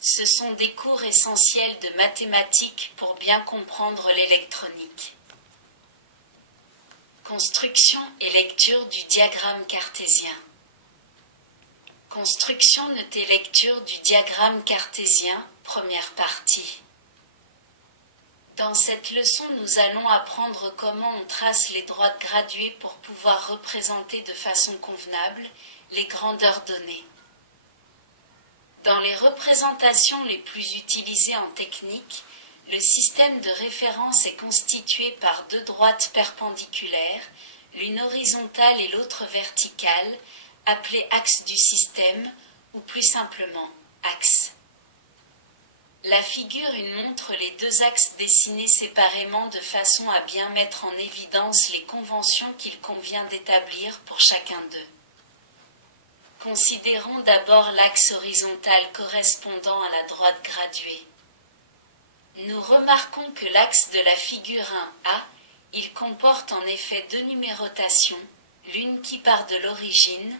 Ce sont des cours essentiels de mathématiques pour bien comprendre l'électronique. Construction et lecture du diagramme cartésien. Construction, notez lecture du diagramme cartésien, première partie. Dans cette leçon, nous allons apprendre comment on trace les droites graduées pour pouvoir représenter de façon convenable les grandeurs données. Dans les représentations les plus utilisées en technique, le système de référence est constitué par deux droites perpendiculaires, l'une horizontale et l'autre verticale, appelées axes du système, ou plus simplement, axes. La figure 1 montre les deux axes dessinés séparément de façon à bien mettre en évidence les conventions qu'il convient d'établir pour chacun d'eux. Considérons d'abord l'axe horizontal correspondant à la droite graduée. Nous remarquons que l'axe de la figure 1A, il comporte en effet deux numérotations, l'une qui part de l'origine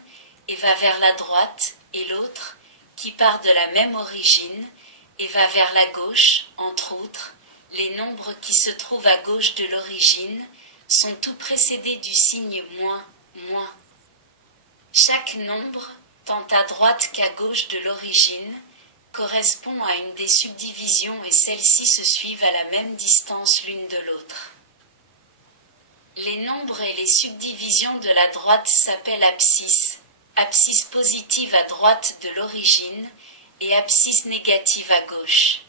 et va vers la droite, et l'autre qui part de la même origine et va vers la gauche. Entre autres, les nombres qui se trouvent à gauche de l'origine sont tous précédés du signe moins, moins. Chaque nombre, tant à droite qu'à gauche de l'origine, correspond à une des subdivisions et celles-ci se suivent à la même distance l'une de l'autre. Les nombres et les subdivisions de la droite s'appellent abscisses, abscisse positive à droite de l'origine et abscisse négative à gauche.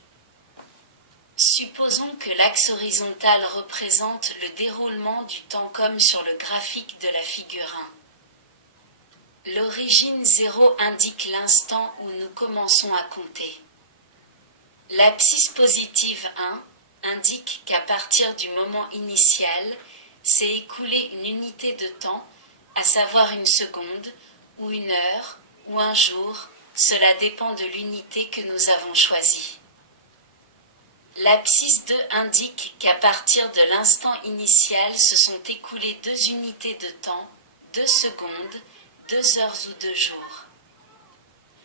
Supposons que l'axe horizontal représente le déroulement du temps comme sur le graphique de la figure 1. L'origine 0 indique l'instant où nous commençons à compter. L'abscisse positive 1 indique qu'à partir du moment initial, s'est écoulée une unité de temps, à savoir une seconde, ou une heure, ou un jour, cela dépend de l'unité que nous avons choisie. L'abscisse 2 indique qu'à partir de l'instant initial se sont écoulées 2 unités de temps, 2 secondes, 2 heures ou 2 jours.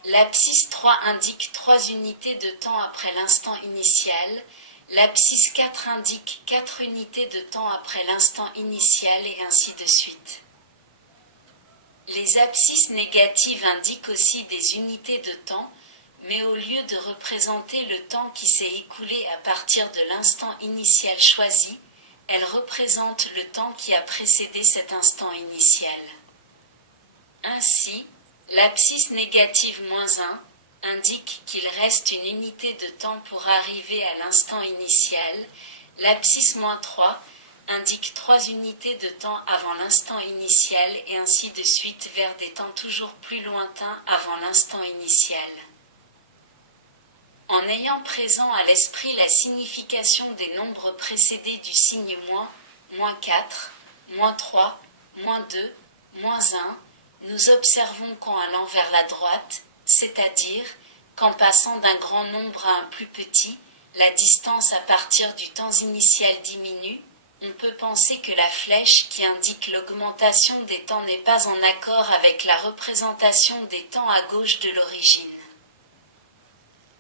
L'abscisse 3 indique 3 unités de temps après l'instant initial, l'abscisse 4 indique 4 unités de temps après l'instant initial et ainsi de suite. Les abscisses négatives indiquent aussi des unités de temps, mais au lieu de représenter le temps qui s'est écoulé à partir de l'instant initial choisi, elles représentent le temps qui a précédé cet instant initial. Ainsi, l'abscisse négative -1 indique qu'il reste une unité de temps pour arriver à l'instant initial, l'abscisse -3 indique 3 unités de temps avant l'instant initial et ainsi de suite vers des temps toujours plus lointains avant l'instant initial. En ayant présent à l'esprit la signification des nombres précédés du signe moins, -4, -3, -2, -1, nous observons qu'en allant vers la droite, c'est-à-dire qu'en passant d'un grand nombre à un plus petit, la distance à partir du temps initial diminue, on peut penser que la flèche qui indique l'augmentation des temps n'est pas en accord avec la représentation des temps à gauche de l'origine.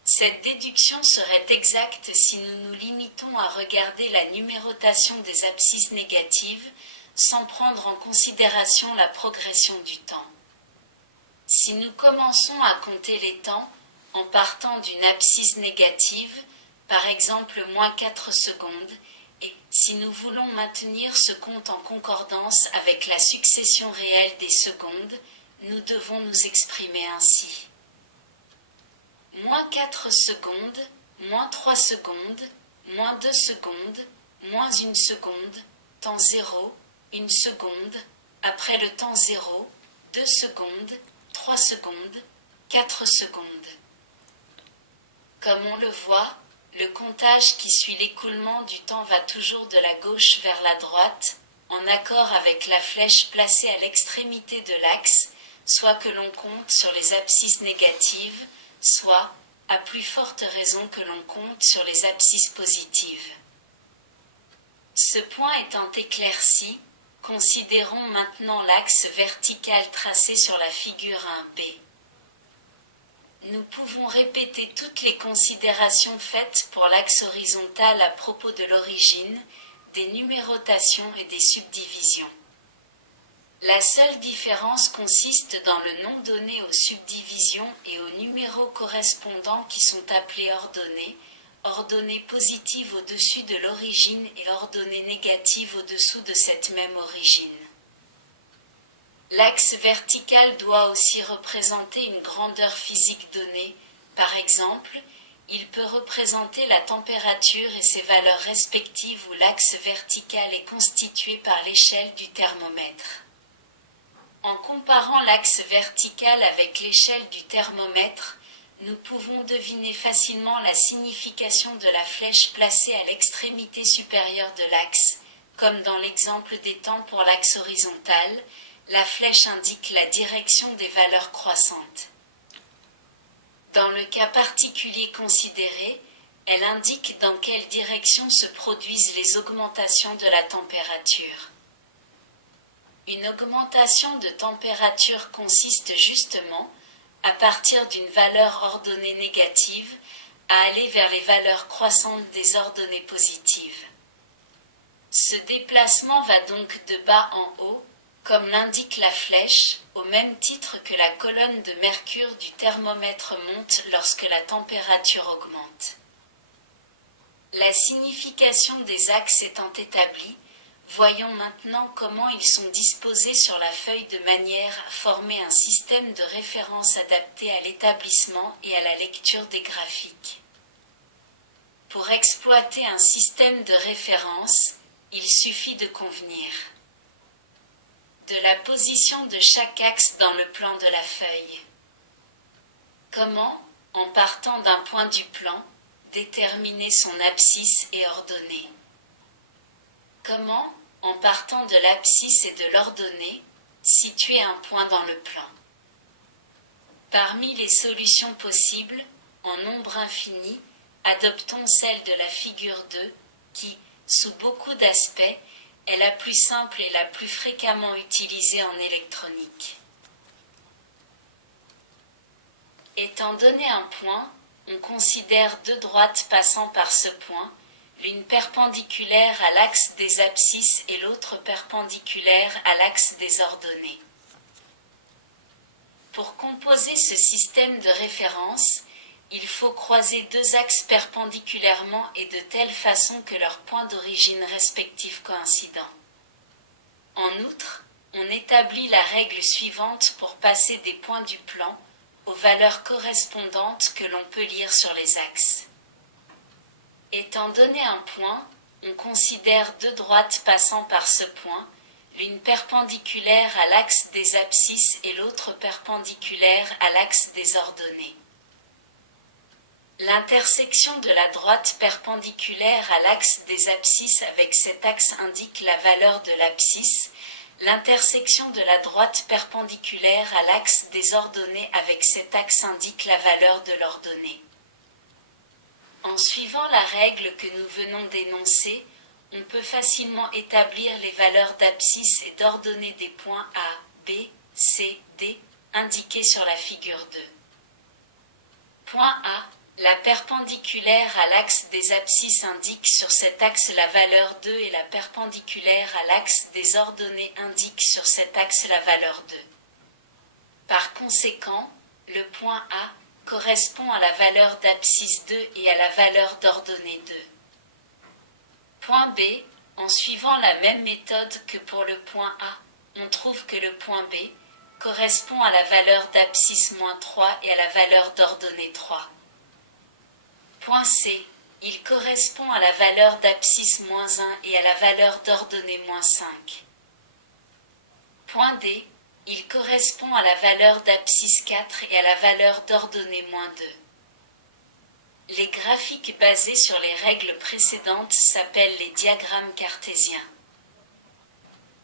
Cette déduction serait exacte si nous nous limitons à regarder la numérotation des abscisses négatives, sans prendre en considération la progression du temps. Si nous commençons à compter les temps, en partant d'une abscisse négative, par exemple -4 secondes, et si nous voulons maintenir ce compte en concordance avec la succession réelle des secondes, nous devons nous exprimer ainsi. -4 secondes, -3 secondes, -2 secondes, -1 seconde, temps 0, 1 seconde, après le temps 0, 2 secondes, 3 secondes, 4 secondes. Comme on le voit, le comptage qui suit l'écoulement du temps va toujours de la gauche vers la droite, en accord avec la flèche placée à l'extrémité de l'axe, soit que l'on compte sur les abscisses négatives, soit, à plus forte raison que l'on compte sur les abscisses positives. Ce point étant éclairci, considérons maintenant l'axe vertical tracé sur la figure 1b. Nous pouvons répéter toutes les considérations faites pour l'axe horizontal à propos de l'origine, des numérotations et des subdivisions. La seule différence consiste dans le nom donné aux subdivisions et aux numéros correspondants qui sont appelés ordonnées positives au-dessus de l'origine et ordonnées négatives au-dessous de cette même origine. L'axe vertical doit aussi représenter une grandeur physique donnée. Par exemple, il peut représenter la température et ses valeurs respectives où l'axe vertical est constitué par l'échelle du thermomètre. En comparant l'axe vertical avec l'échelle du thermomètre, nous pouvons deviner facilement la signification de la flèche placée à l'extrémité supérieure de l'axe, comme dans l'exemple des temps pour l'axe horizontal. La flèche indique la direction des valeurs croissantes. Dans le cas particulier considéré, elle indique dans quelle direction se produisent les augmentations de la température. Une augmentation de température consiste justement, à partir d'une valeur ordonnée négative, à aller vers les valeurs croissantes des ordonnées positives. Ce déplacement va donc de bas en haut, comme l'indique la flèche, au même titre que la colonne de mercure du thermomètre monte lorsque la température augmente. La signification des axes étant établie, voyons maintenant comment ils sont disposés sur la feuille de manière à former un système de référence adapté à l'établissement et à la lecture des graphiques. Pour exploiter un système de référence, il suffit de convenir de la position de chaque axe dans le plan de la feuille. Comment, en partant d'un point du plan, déterminer son abscisse et ordonnée? Comment, en partant de l'abscisse et de l'ordonnée, situer un point dans le plan? Parmi les solutions possibles, en nombre infini, adoptons celle de la figure 2, qui, sous beaucoup d'aspects, est la plus simple et la plus fréquemment utilisée en électronique. Étant donné un point, on considère deux droites passant par ce point, l'une perpendiculaire à l'axe des abscisses et l'autre perpendiculaire à l'axe des ordonnées. Pour composer ce système de référence, il faut croiser deux axes perpendiculairement et de telle façon que leurs points d'origine respectifs coïncident. En outre, on établit la règle suivante pour passer des points du plan aux valeurs correspondantes que l'on peut lire sur les axes. Étant donné un point, on considère deux droites passant par ce point, l'une perpendiculaire à l'axe des abscisses et l'autre perpendiculaire à l'axe des ordonnées. L'intersection de la droite perpendiculaire à l'axe des abscisses avec cet axe indique la valeur de l'abscisse, l'intersection de la droite perpendiculaire à l'axe des ordonnées avec cet axe indique la valeur de l'ordonnée. En suivant la règle que nous venons d'énoncer, on peut facilement établir les valeurs d'abscisse et d'ordonnées des points A, B, C, D, indiqués sur la figure 2. Point A. La perpendiculaire à l'axe des abscisses indique sur cet axe la valeur 2 et la perpendiculaire à l'axe des ordonnées indique sur cet axe la valeur 2. Par conséquent, le point A correspond à la valeur d'abscisse 2 et à la valeur d'ordonnée 2. Point B, en suivant la même méthode que pour le point A, on trouve que le point B correspond à la valeur d'abscisse -3 et à la valeur d'ordonnée 3. Point C, il correspond à la valeur d'abscisse -1 et à la valeur d'ordonnée -5. Point D, il correspond à la valeur d'abscisse 4 et à la valeur d'ordonnée -2. Les graphiques basés sur les règles précédentes s'appellent les diagrammes cartésiens.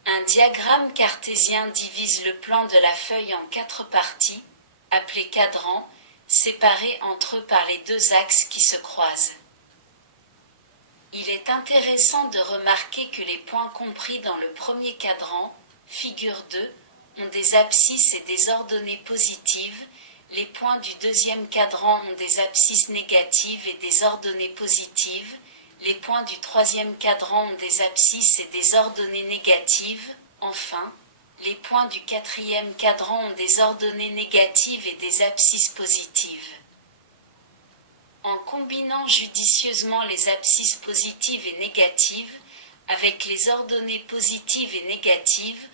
Un diagramme cartésien divise le plan de la feuille en 4 parties, appelées cadrans, séparés entre eux par les deux axes qui se croisent. Il est intéressant de remarquer que les points compris dans le premier cadran, figure 2, ont des abscisses et des ordonnées positives, Les points du deuxième cadran ont des abscisses négatives et des ordonnées positives. Les points du troisième cadran ont des abscisses et des ordonnées négatives. Enfin, les points du quatrième cadran ont des ordonnées négatives et des abscisses positives. En combinant judicieusement les abscisses positives et négatives, avec les ordonnées positives et négatives,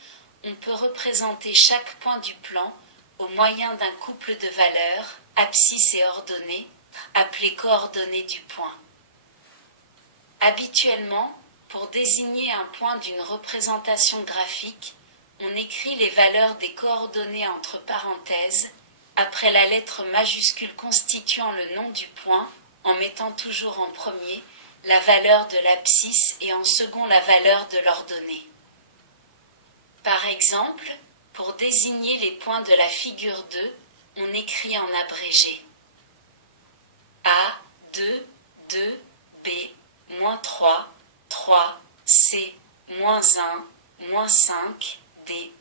on peut représenter chaque point du plan au moyen d'un couple de valeurs, abscisses et ordonnées, appelées coordonnées du point. Habituellement, pour désigner un point d'une représentation graphique, on écrit les valeurs des coordonnées entre parenthèses, après la lettre majuscule constituant le nom du point, en mettant toujours en premier la valeur de l'abscisse et en second la valeur de l'ordonnée. Par exemple, pour désigner les points de la figure 2, on écrit en abrégé A, 2, 2, B, -3, 3, C, -1, -5, D,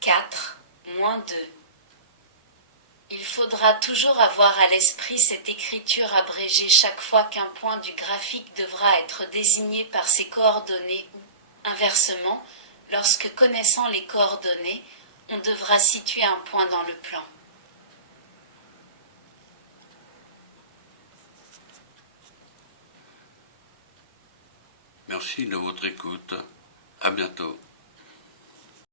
4, -2. Il faudra toujours avoir à l'esprit cette écriture abrégée chaque fois qu'un point du graphique devra être désigné par ses coordonnées ou, inversement, lorsque connaissant les coordonnées, on devra situer un point dans le plan. Merci de votre écoute. À bientôt.